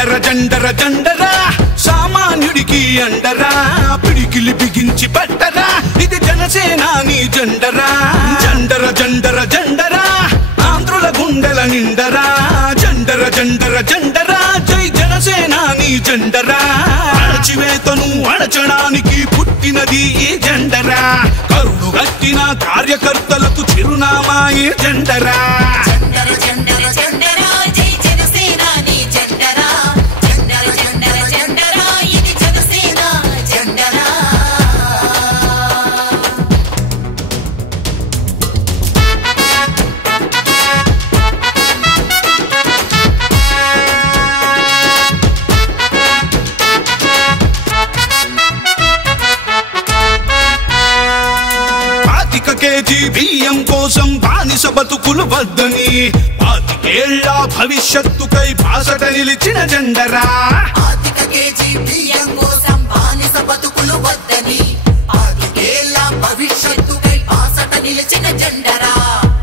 జండర జండర జండరా సామాన్యుడికి అండరా పిడికిలి బిగించి పట్టరా ఇది జనసేనాని జెండరా జండర జండర జండరా ఆంధ్రుల గుండెల నిండరా జండర జండర జండరా జై జనసేనాని జెండరా అణచివేతను అణచడానికి పుట్టినది ఈ జెండరా కరుడు గట్టిన కార్యకర్తలకు చిరునామా ఈ జెండరా కేజీ బియ్యం కోసం బానిస బతుకులు వద్దని 25 ఏళ్ల భవిష్యత్తుకై బాసట నిలిచిన జెండరా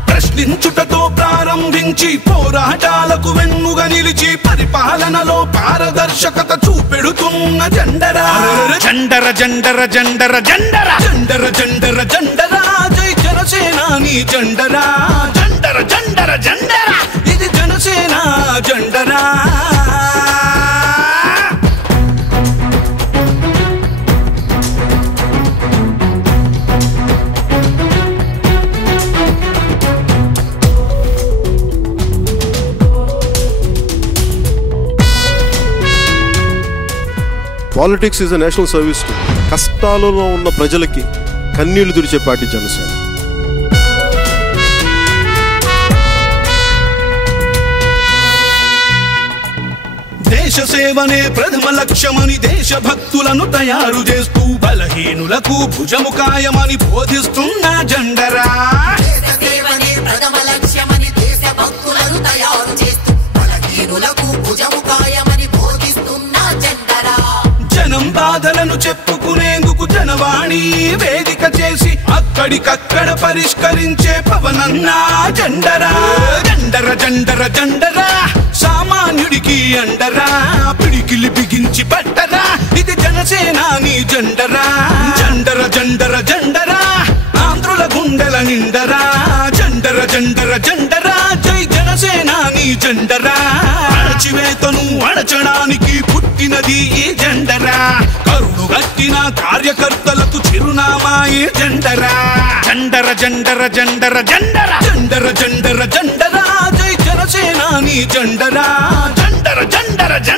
ప్రశ్నించుటతో ప్రారంభించి పోరాటాలకు వెన్నుగా నిలిచి పరిపాలనలో పారదర్శకత చూపెడుతున్న జెండరా జండర జండర జండర జండర జండర జండర జండరా జై జనసేనాని జెండరా జండర జండర జండరా ఇది జనసేన జెండరా politics is a national service. కష్టాలలో ఉన్న ప్రజలకి కన్నీళ్లు తుడిచే పార్టీ జనసేన. దేశ సేవనే ప్రథమ లక్ష్యమని దేశభక్తులను తయారు చేస్తూ బలహీనులకు భుజము కాయమని బోధిస్తున్న జెండరా జనం బాధలను చెప్పుకునేందుకు జనవాణి వేదిక చేసి అక్కడికక్కడ పరిష్కరించే పవనన్నా జెండరా జండర జండర జండరా సామాన్యుడికి అండరా పిడికిలి బిగించి పట్టరా ఇది జనసేనాని జెండరా జండర జండర జండరా ఆంధ్రుల గుండెల నిండరా జండర జండర జండరా జై జనసేనాని జెండరా అణచివేతను అణచడానికి పుట్టినది ఈ జెండరా కరుడు గట్టిన కార్యకర్తలకు చిరునామా ఈ జెండరా జండర జండర జండర జండర జండర జండర జండరా జై జనసేనాని జెండరా జండర జండర జండర